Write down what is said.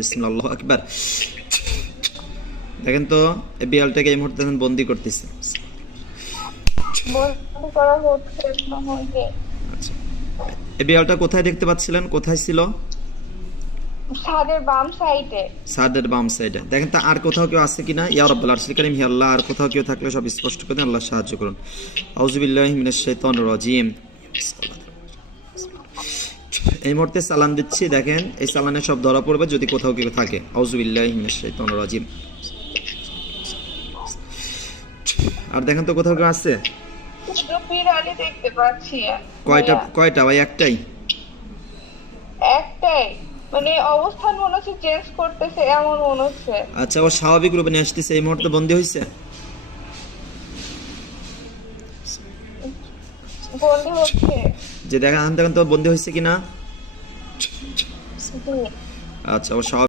বিসমিল্লাহ আল্লাহু আকবার। দেখেন তো এই বিড়ালটাকে এই মুহূর্তে এখন বন্দি করতেছে। আচ্ছা। এই বিড়ালটা কোথায় দেখতে পাচ্ছিলেন? কোথায় ছিল? ছাদের বাম সাইডে সাদের বাম সাইডে দেখেন তা আর কোথাও কেউ আছে কিনা? ইয়া রব্বুল আরশিল কারীম হি আল্লাহ আর কোথাও কেউ থাকলে সব স্পষ্ট করে দেন আল্লাহ সাহায্য করুন। আউযুবিল্লাহি মিনাশ শাইতানির রাজিম। এই মুহূর্তে সালান দিচ্ছি দেখেন এই সালানে সব ধরা পড়বে যদি কোথাও কেউ থাকে। রাজিম। আর দেখেন তো কোথাও কেউ আছে? কয়টা কয়টা ভাই? একটাই? একটাই। মানে অবস্থান মনে হচ্ছে চেঞ্জ করতেছে এমন মনে হচ্ছে। আচ্ছা ও স্বাভাবিক রূপে নিয়ে আসতেছে এই মুহূর্তে বন্দি হয়েছে হচ্ছে। যে দেখেন দেখেন তো বন্দি হয়েছে কিনা। আচ্ছা ও স্বাভাবিক